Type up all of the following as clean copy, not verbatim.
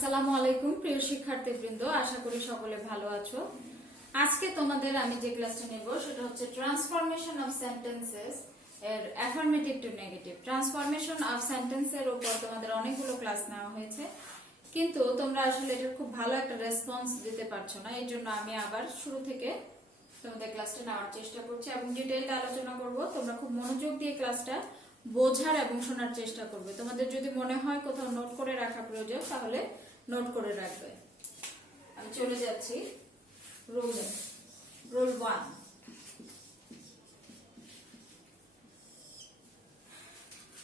আসসালামু আলাইকুম প্রিয় শিক্ষার্থীবৃন্দ, আশা করি সকলে ভালো আছো। আজকে তোমাদের আমি যে ক্লাসটা নেব সেটা হচ্ছে ট্রান্সফরমেশন অফ সেন্টেন্সেস এর affirmative two negative. Transformation of সেন্টেন্সের উপর তোমাদের অনেকগুলো ক্লাস নেওয়া হয়েছে, কিন্তু তোমরা আসলে এটা খুব ভালো একটা রেসপন্স দিতে পারছো না। এই জন্য আমি আবার শুরু থেকে তোমাদের ক্লাসটা নেওয়ার চেষ্টা করছি এবং ডিটেইলড আলোচনা করব। তোমরা খুব মনোযোগ দিয়ে ক্লাসটা বোঝার এবং শোনার চেষ্টা করবে। তোমাদের যদি মনে হয় কোথাও নোট করে রাখা প্রয়োজন তাহলে নোট করে রাখবে। আমি চলে যাচ্ছি রুলে। রুল 1,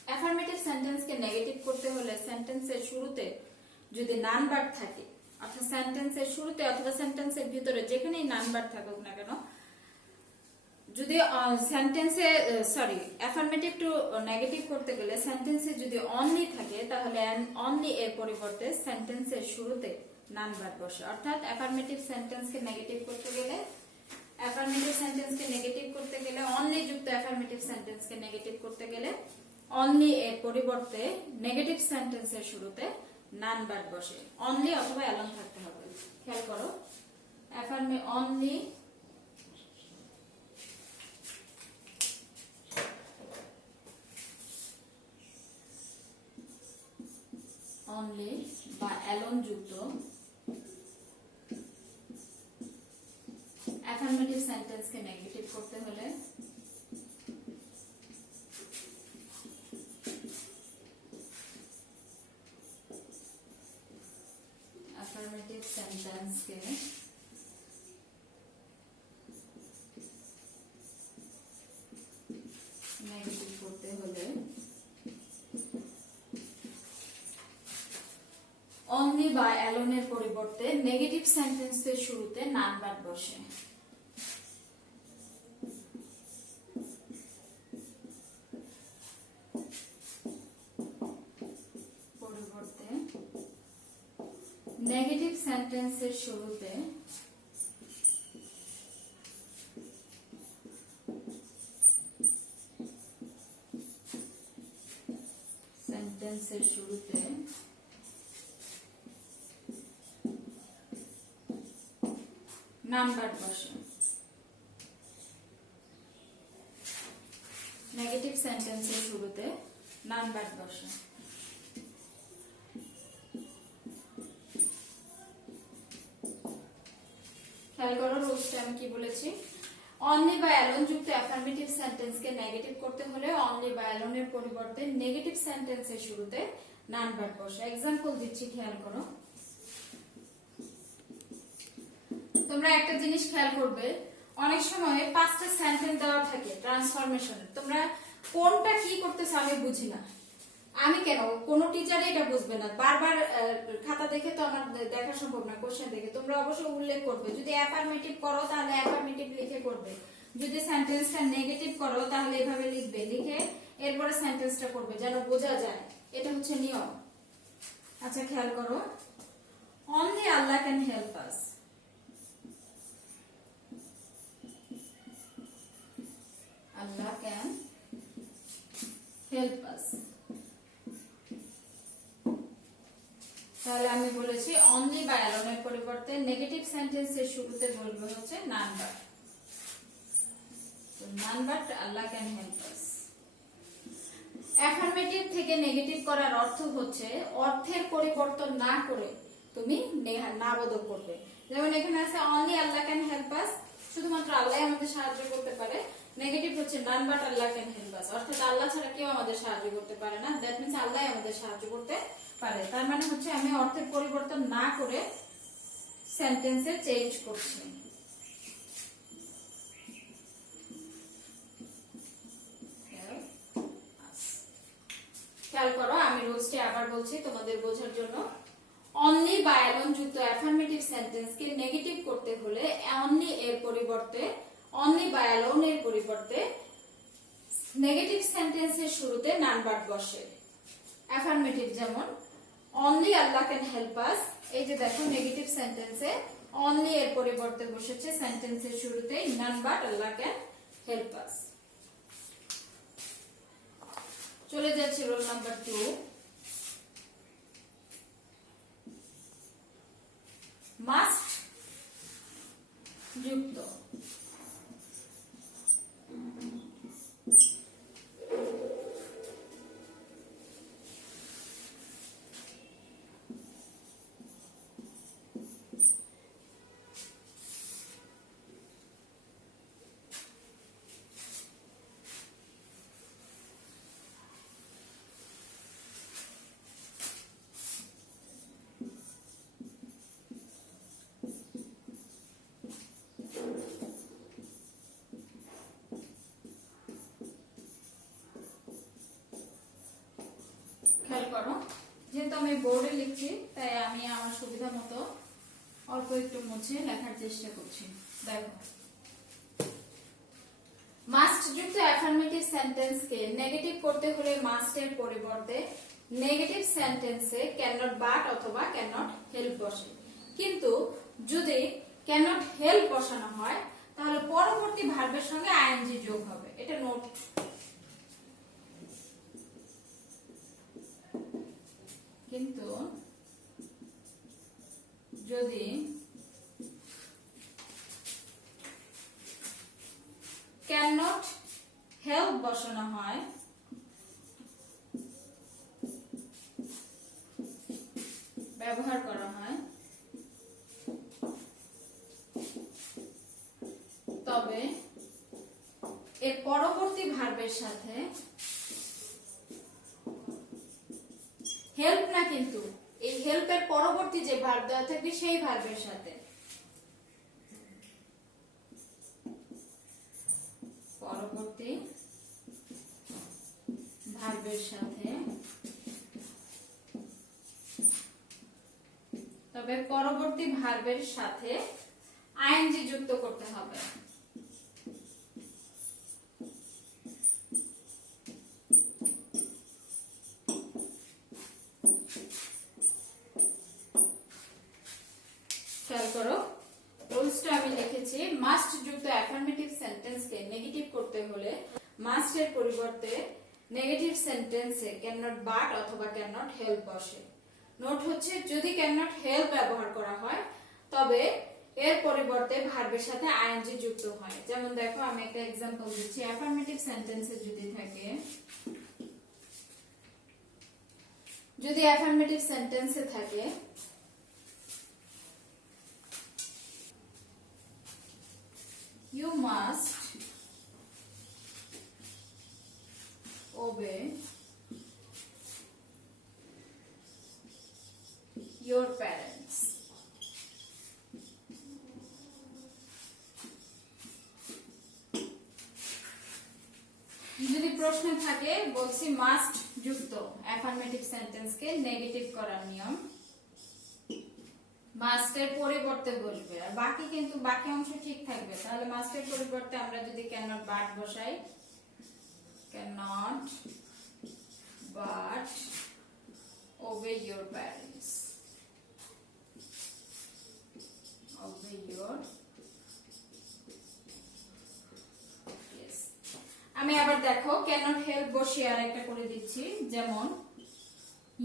অ্যাফার্মেটিভ সেন্টেন্সকে নেগেটিভ করতে হলে সেন্টেন্সের শুরুতে যদি নান ভার্ব থাকে, অর্থাৎ সেন্টেন্সের শুরুতে অথবা সেন্টেন্সের ভিতরে যেখানেই নান ভার্ব থাকুক না কেন, যদি সেন্টেন্সে অ্যাফার্মেটিভ টু নেগেটিভ করতে গেলে সেন্টেন্সে যদি অনলি থাকে তাহলে অনলি এর পরিবর্তে সেন্টেন্সের শুরুতে নান ভার্ব বসে। অর্থাৎ অ্যাফার্মেটিভ সেন্টেন্সকে নেগেটিভ করতে গেলে অনলি যুক্ত অ্যাফার্মেটিভ সেন্টেন্সকে নেগেটিভ করতে গেলে অনলি এর পরিবর্তে নেগেটিভ সেন্টেন্সের শুরুতে নান ভার্ব বসে। অনলি অথবা অ্যালন থাকতে হবে। খেয়াল করো, অনলি বা অ্যালন যুক্ত অ্যাফার্মেটিভ সেন্টেন্সকে নেগেটিভ করতে হলে অ্যাফার্মেটিভ সেন্টেন্সকে নেগেটিভ করতে হলে অনলি বা অ্যালোনের পরিবর্তে নেগেটিভ সেন্টেন্সের শুরুতে নান ভার্ব বসে। নেগেটিভ সেন্টেন্সের শুরুতে নান ভার্ব বসে। নেগেটিভ সেন্টেন্সের শুরুতে নান ভার্ব বসে। খেয়াল করো রুলসটা আমি কি বলেছি। অনলি বা অ্যালোন যুক্ত অ্যাফার্মেটিভ সেন্টেন্সকে নেগেটিভ করতে হলে অনলি বা অ্যালোনের পরিবর্তে নেগেটিভ সেন্টেন্সের শুরুতে নান ভার্ব বসে। এক্সাম্পল দিচ্ছি, খেয়াল করো। তোমরা একটা জিনিস খেয়াল করবে, অনেক সময় 5টা সেন্টেন্স দেওয়া থাকে ট্রান্সফরমেশনের। তোমরা কোনটা কি করতেছ আমি বুঝি না। আমি কেন, কোন টিচারই এটা বুঝবে না। বারবার খাতা দেখে তো আমার দেখা সম্ভব না, কোশ্চেন দেখে। তোমরা অবশ্যই উল্লেখ করবে। যদি অ্যাফার্মেটিভ করো তাহলে অ্যাফার্মেটিভ লিখে করবে, যদি সেন্টেন্সটা নেগেটিভ করো তাহলে এভাবে লিখবে, লিখে এরপরে সেন্টেন্সটা করবে যেন বোঝা যায়। এটা হচ্ছে নিয়ম। আচ্ছা খেয়াল করো, only Allah can help us. Allah can help us। তাহলে আমি বলেছি অনলি বা অ্যালোনের পরিবর্তে নেগেটিভ সেন্টেন্সের শুরুতে বলবে হচ্ছে noun verb. Noun verb Allah can help us. Affirmative থেকে নেগেটিভ করার অর্থ হচ্ছে অর্থের পরিবর্তন না করে তুমি নাবোধক করবে। যেমন এখানে আছে অনলি আল্লাহ ক্যান হেল্প আস, শুধুমাত্র আল্লাহ আমাদের সাহায্য করতে পারে। নেগেটিভ হচ্ছে none but Allah can help আস, অর্থাৎ আল্লাহ ছাড়া কেউ আমাদের সাহায্য করতে পারে না। দ্যাট মিন্স আল্লাহ আমাদের সাহায্য করতে পারে। তার মানে হচ্ছে আমি অর্থের পরিবর্তন না করে সেন্টেন্সে চেঞ্জ করছি। খেয়াল করো, আমি রুলসটি আবার বলছি তোমাদের বোঝার জন্য। অনলি বা অ্যালোন যুক্ত অ্যাফার্মেটিভ সেন্টেন্সকে নেগেটিভ করতে হলে অনলি এর পরিবর্তে অনলি বা অ্যালোন এর পরিবর্তে নেগেটিভ সেন্টেন্সের শুরুতে নান ভার্ব বসে। অ্যাফার্মেটিভ যেমন অনলি আল্লাহ ক্যান হেল্প আস, এই যে দেখো নেগেটিভ সেন্টেন্সে অনলি এর পরিবর্তে বসেছে সেন্টেন্সের শুরুতে noun verb Allah can help us. চলে যাচ্ছে রোল নাম্বার 2। বোর্ডে লিখছি, তাই আমি আমার সুবিধা মতো অল্প একটু মুছে লেখার চেষ্টা করছি। দেখো, মাস্ট যুক্ত অ্যাফার্মেটিভ সেন্টেন্সকে নেগেটিভ করতে হলে মাস্ট এর পরিবর্তে নেগেটিভ সেন্টেন্সে ক্যান নট বাট অথবা ক্যান নট হেল্প বসে। কিন্তু যদি ক্যান নট হেল্প বসানো হয় তাহলে পরবর্তী ভার্বের সঙ্গে আইএনজি যোগ হবে। এটা নোট। কিন্তু যদি ক্যান নট হেল্প বসানো হয় ব্যবহার করা হয় তবে এর পরবর্তী ভার্বের সাথে হেল্প না, কিন্তু এই হেল্পের পরবর্তী যে ভার্ব দেওয়া থাকবে সেই ভার্বের সাথে তবে পরবর্তী ভার্বের সাথে আইএনজি যুক্ত করতে হবে। খেয়াল করো, রুলসটা আমি লিখেছি, মাস্ট যুক্ত অ্যাফার্মেটিভ সেন্টেন্সকে নেগেটিভ করতে হলে মাস্ট এর পরিবর্তে নেগেটিভ সেন্টেন্সে ক্যান নট বাট অথবা ক্যান নট হেল্প বসে। নোট হচ্ছে, যদি ক্যান নট হেল্প ব্যবহার করা হয় তবে এর পরিবর্তে ভার্বের সাথে আইএনজি যুক্ত হয়। যেমন দেখো, আমি একটা एग्जांपल দিচ্ছি। অ্যাফার্মেটিভ সেন্টেন্সে যদি অ্যাফার্মেটিভ সেন্টেন্সে থাকে you must obey your parents, যদি প্রশ্ন থাকে বলছি মাস্ট যুক্ত অ্যাফার্মেটিভ সেন্টেন্সকে নেগেটিভ করার নিয়ম, মাস্টের পরিবর্তে বলবে, আর বাকি কিন্তু বাকি অংশ ঠিক থাকবে। তাহলে মাস্টের পরিবর্তে আমরা যদি ক্যান নট বাট বসাই, can not but obey your parents, obey your. আমি আবার দেখো ক্যান নট হেল্প বসিয়ে আর একটা করে দিচ্ছি। যেমন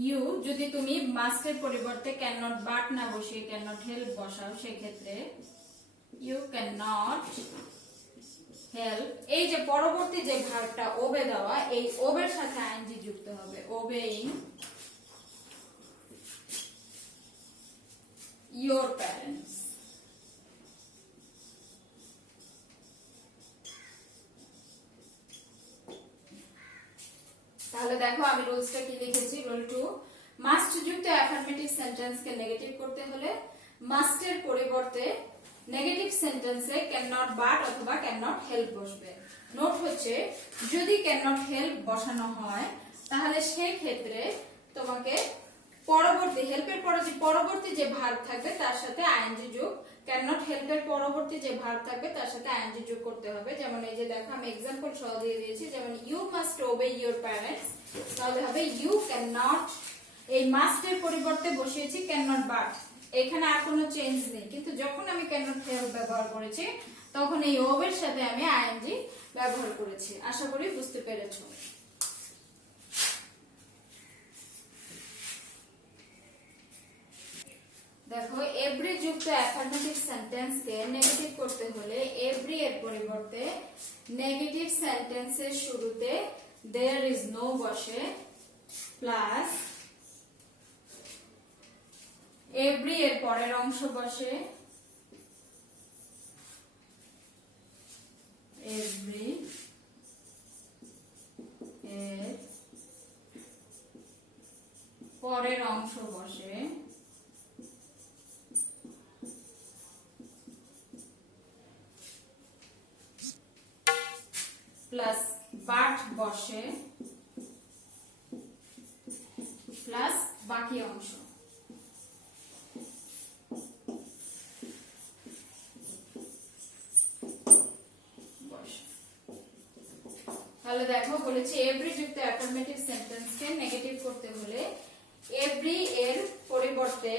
ইউ, যদি তুমি মাস্টের পরিবর্তে ক্যান নট বাট না বসিয়ে ক্যান নট হেল্প বসাও, সেক্ষেত্রে ইউ ক্যান নট হেল্প, এই যে পরবর্তী যে ভার্বটা ওবে দেওয়া, এই ওবের সাথে আইএনজি যুক্ত হবে, ওবেইং ইয়োর প্যারেন্টস। তাহলে দেখো আমি রুলসটা কি লিখেছি। রুল 2, মাস্ট যুক্ত অ্যাফার্মেটিভ সেন্টেন্সকে নেগেটিভ করতে হলে মাস্টের পরিবর্তে নেগেটিভ সেন্টেন্সে ক্যান নট বাট অথবা ক্যান নট হেল্প বসবে। নোট হচ্ছে, যদি ক্যান নট হেল্প বসানো হয় তাহলে সেই ক্ষেত্রে তোমাকে পরবর্তী হেল্পের পরে যে পরবর্তী যে ভার্ব থাকবে তার সাথে আইএনজি যোগ, ক্যান নট হেল্পের পরবর্তী যে ভার্ব থাকবে তার সাথে আইএনজি যোগ করতে হবে। যেমন এই যে দেখো আমি एग्जांपल সহ দিয়ে দিয়েছি। যেমন you must obey your parents, তাহলে হবে ইউ ক্যান নট, এই মাস্ট এর পরিবর্তে বসিয়েছি ক্যান নট বাট, এখানে আর কোনো চেঞ্জ নেই। কিন্তু যখন আমি ক্যান নট হেল্প ব্যবহার করেছি তখন এই ওবের সাথে আমি আইএনজি ব্যবহার করেছি। আশা করি বুঝতে পেরেছো। দেখো, এভরি যুক্ত অ্যাফার্মেটিভ সেন্টেন্সকে নেগেটিভ করতে হলে এভরি এর পরিবর্তে নেগেটিভ সেন্টেন্সের শুরুতে দেয়ার ইজ নো বসে, প্লাস এভরি এর পরের অংশ বসে এভরি এর পরের অংশ বসে প্লাস বাট বসে প্লাস বাকি অংশ। তাহলে দেখো বলেছি এভরি যুক্ত অ্যাফার্মেটিভ সেন্টেন্সকে নেগেটিভ করতে হলে এভরি এর পরিবর্তে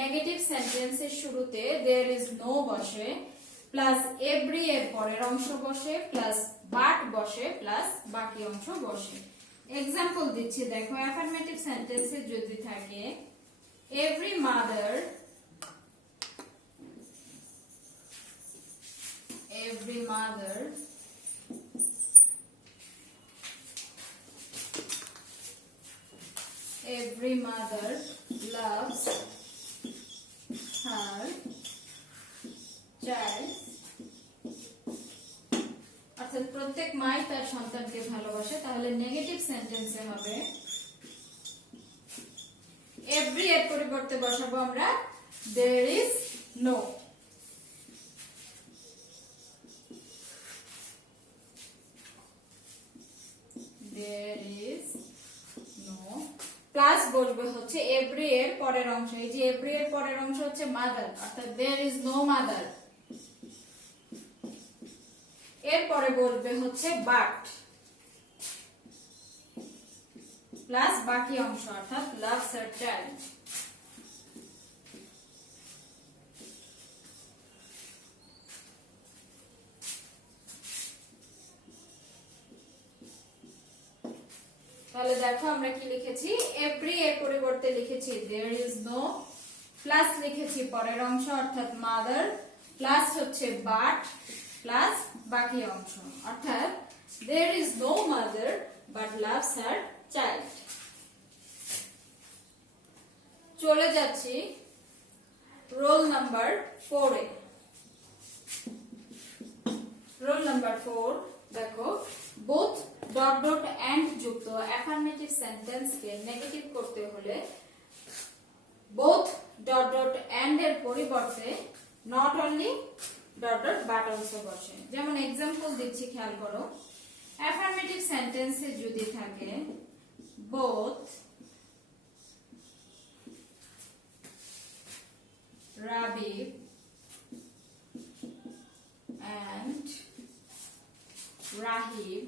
নেগেটিভ সেন্টেন্সের শুরুতে দেয়ার ইজ নো বসে, প্লাস এভরি এর পরের অংশ বসে, প্লাস বাট বসে, প্লাস বাকি অংশ বসে। এক্সাম্পল দিচ্ছি দেখো, অ্যাফার্মেটিভ সেন্টেন্সে যদি থাকে every mother, every mother loves her child, অর্থাৎ প্রত্যেক মাই তার সন্তানকে ভালোবাসে, তাহলে নেগেটিভ সেন্টেন্সে হবে এভরি এর পরিবর্তে বসাবো আমরা there is no। there is no plus বলবে হচ্ছে এভরি এর পরের অংশ, এই যে এভরি এর পরের অংশ হচ্ছে মাদার, অর্থাৎ there is no mother। এরপরে বলবে হচ্ছে বাট প্লাস বাকি অংশ অর্থাৎ loves her child। তাহলে দেখো আমরা কি লিখেছি, এভরি এর পরিবর্তে লিখেছি there is no, প্লাস লিখেছি পরের অংশ অর্থাৎ মাদার, প্লাস হচ্ছে বাট, প্লাস বাকি অংশ অর্থাৎ there is no mother but loves her child। চলে যাচ্ছি রোল নাম্বার 4 এ। রোল নাম্বার 4 দেখো, বোথ ডট ডট এন্ড যুক্ত অ্যাফার্মেটিভ সেন্টেন্সকে নেগেটিভ করতে হলে বোথ ডট ডট এন্ড এর পরিবর্তে not only dot dot but also বসে। যেমন এক্সাম্পল দিচ্ছি, খেয়াল করো, অ্যাফার্মেটিভ সেন্টেন্সে যদি থাকে both রাবিব and Rahib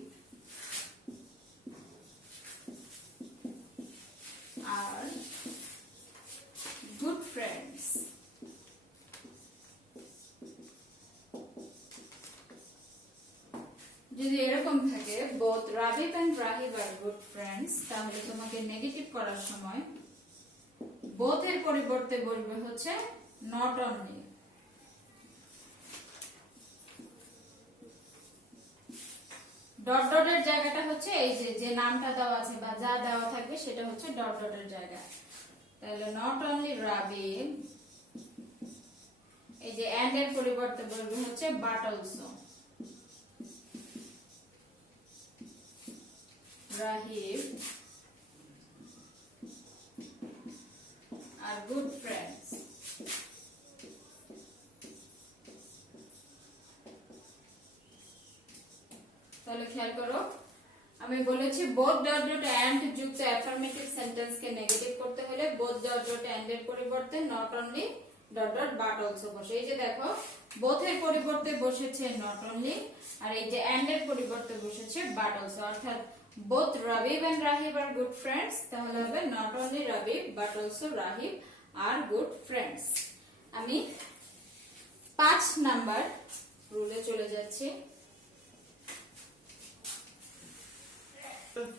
are good friends, যদি এরকম থাকে both Rabib and Rahib are good friends, তাহলে তোমাকে নেগেটিভ করার সময় both এর পরিবর্তে বলবে হচ্ছে not only। ডট ডটের জায়গাটা হচ্ছে এই যে নামটা দেওয়া আছে বা যা দেওয়া থাকবে সেটা হচ্ছে ডট ডটের জায়গা। তাহলে নট অনলি রাবিব, এই যে এন্ড এর পরিবর্তে বলবে হচ্ছে but also Rahib are good friends. তাহলে খেয়াল করো, আমি বলেছি বোথ ডট ডট এন্ড যুক্ত অ্যাফার্মেটিভ সেন্টেন্সকে নেগেটিভ করতে হলে বোথ ডট ডট এন্ড এর পরিবর্তে not only dot dot but also বসে। এই যে দেখো, বোথ এর পরিবর্তে বসেছে নট অনলি, আর এই যে এন্ড এর পরিবর্তে বসেছে বাট অলসো, অর্থাৎ both Rabib and Rahib are good friends, তাহলে হবে not only Rabib but also Rahib are good friends. আমি 5 নাম্বার রুলে চলে যাচ্ছি।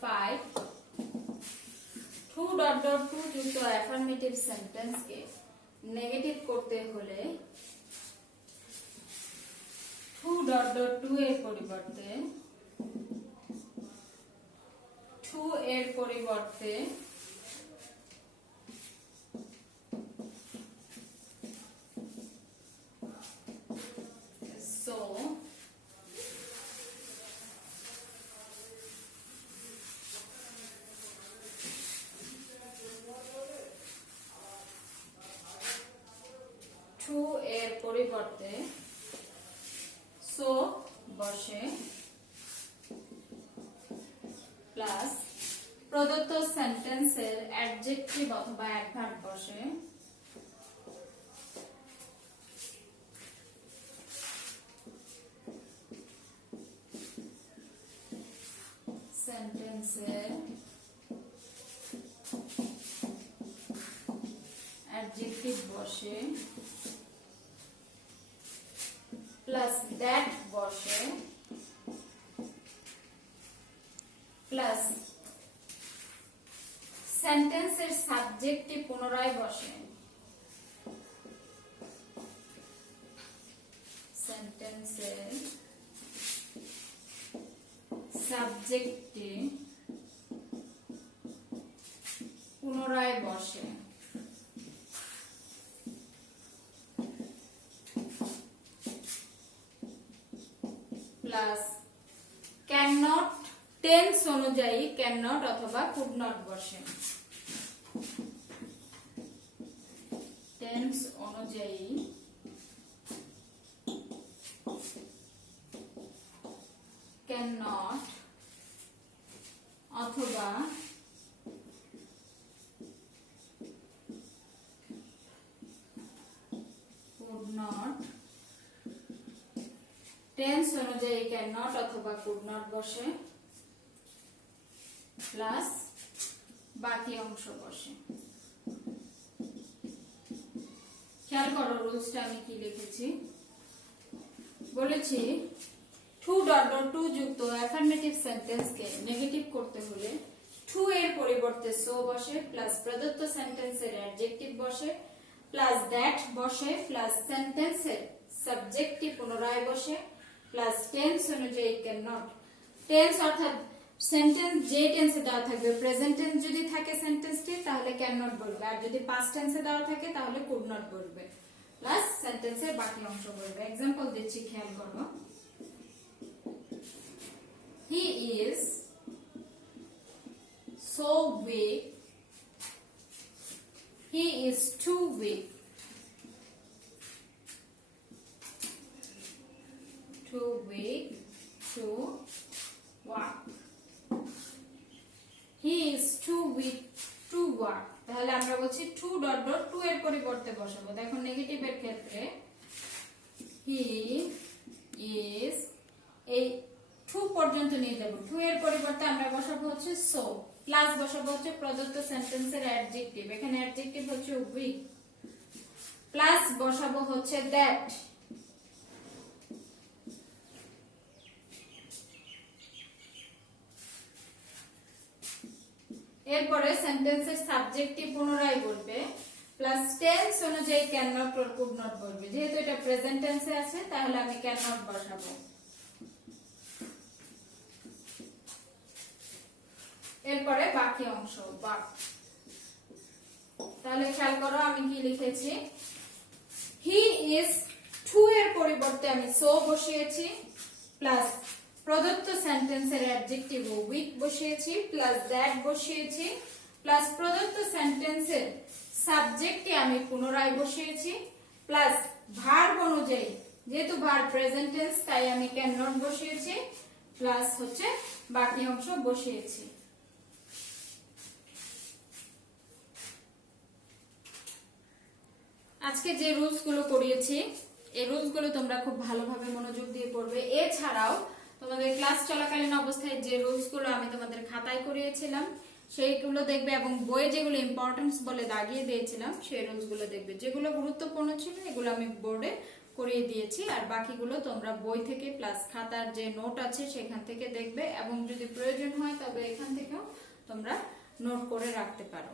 5 2 ডট ডট 2 যুক্ত অ্যাফার্মেটিভ সেন্টেন্সকে নেগেটিভ করতে হলে 2 ডট ডট 2 এর পরিবর্তে 2 এর পরিবর্তে so এর পরিবর্তে সো বসে, প্লাস প্রদত্ত সেন্টেন্সের অ্যাডজেক্টিভ অথবা অ্যাডভার্ব বসে, সেন্টেন্সের অ্যাডজেক্টিভ বসে প্লাস দ্যাট বসে প্লাস সেন্টেন্সের সাবজেক্টে পুনরায় বসে, সেন্টেন্সের সাবজেক্টে পুনরায় বসে প্লাস ক্যান নট টেন্স অনুযায়ী ক্যান নট অথবা কুড নট বসে, টেন্স অনুযায়ী ক্যান নট অথবা কুড নট, টেন্স অনুযায়ী ক্যান নট অথবা কুড নট বসে প্লাস বাকি অংশ বসে। খেয়াল করো রুলসটা আমি কি লিখেছি, বলেছি টু ডট ডট টু যুক্ত অ্যাফার্মেটিভ সেন্টেন্সকে নেগেটিভ করতে হলে টু এর পরিবর্তে সো বসে প্লাস প্রদত্ত সেন্টেন্সের অ্যাডজেক্টিভ বসে প্লাস দ্যাট বসে প্লাস সেন্টেন্সের সাবজেক্টটি পুনরায় বসে প্লাস টেন্স অনুযায়ী ক্যান নট, টেন্স অর্থাৎ সেন্টেন্স যে টেন্সে দেওয়া থাকবে, প্রেজেন্ট টেন্স যদি থাকে সেন্টেন্সটি তাহলে ক্যান নট বলবে, আর যদি পাস্ট টেন্সে দেওয়া থাকে তাহলে কুড নট বলবে প্লাস সেন্টেন্সের বাকি অংশ বলবে। এক্সাম্পল দিচ্ছি, খেয়াল করো। He is so weak. He is too weak. Too weak to walk. He is too weak to walk. তাহলে আমরা বলছি টু ডট ডট টু এর পরিবর্তে বসাবো। দেখো নেগেটিভের ক্ষেত্রে he is এই টু পর্যন্ত নিয়ে যাব, টু এর পরিবর্তে আমরা বসাবো হচ্ছে সো প্লাস বসাবো হচ্ছে প্রদত্ত সেন্টেন্সের অ্যাডজেক্টিভ, এখানে অ্যাডজেক্টিভ হচ্ছে উইক প্লাস বসাবো হচ্ছে দ্যাট, এরপরে সেন্টেন্সের সাবজেক্টটি পুনরায় বলবে প্লাস টেন্স অনুযায়ী can not or could not বলবে। যেহেতু এটা প্রেজেন্ট টেন্সে আছে তাহলে আমি ক্যান নট বসাবো। এরপরে বাকি অংশ বাক, তাহলে খেয়াল করো আমি কি লিখেছি, হি ইজ টু এর পরিবর্তে আমি সো বসিয়েছি প্লাস প্রদত্ত সেন্টেন্সের অ্যাডজেক্টিভ উইক বসিয়েছি প্লাস দ্যাট বসিয়েছি প্লাস প্রদত্ত সেন্টেন্সের সাবজেক্টে আমি পুনরায় বসিয়েছি প্লাস ভার্ব অনুযায়ী, যেহেতু ভার্ব প্রেজেন্ট টেন্স তাই আমি ক্যান নট বসিয়েছি প্লাস হচ্ছে বাকি অংশ বসিয়েছি। আজকে যে রুলস গুলো করিয়েছি এই রুলস গুলো তোমরা খুব ভালোভাবে মনোযোগ দিয়ে পড়বে। এছাড়াও তোমাদের ক্লাস চলাকালীন অবস্থায় যে রুলস গুলো আমি তোমাদের খাতায় করিয়েছিলাম সেইগুলো দেখবে এবং বইয়ে যেগুলো ইম্পর্টেন্স বলে দাগিয়ে দিয়েছিলাম সেই রুলস গুলো দেখবে। যেগুলো গুরুত্বপূর্ণ ছিল এগুলো আমি বোর্ডে করিয়ে দিয়েছি, আর বাকিগুলো তোমরা বই থেকে প্লাস খাতার যে নোট আছে সেখান থেকে দেখবে এবং যদি প্রয়োজন হয় তবে এখান থেকেও তোমরা নোট করে রাখতে পারো।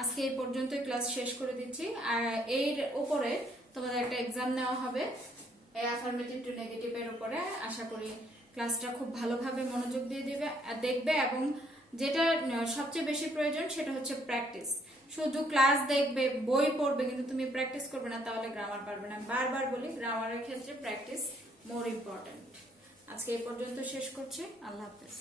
আজকে এই পর্যন্ত ক্লাস শেষ করে দিচ্ছি, আর এর উপরে তোমাদের একটা এক্সাম নেওয়া হবে এই অ্যাফার্মেটিভ টু নেগেটিভ এর উপরে। আশা করি ক্লাসটা খুব ভালোভাবে মনোযোগ দিয়ে দেখবে এবং যেটা সবচেয়ে বেশি প্রয়োজন সেটা হচ্ছে প্র্যাকটিস। শুধু ক্লাস দেখবে বই পড়বে কিন্তু তুমি প্র্যাকটিস করবে না তাহলে গ্রামার পারবে না। বারবার বলি গ্রামারের ক্ষেত্রে প্র্যাকটিস মোর ইম্পর্টেন্ট। আজকে এই পর্যন্ত শেষ করছি, আল্লাহ হাফেজ।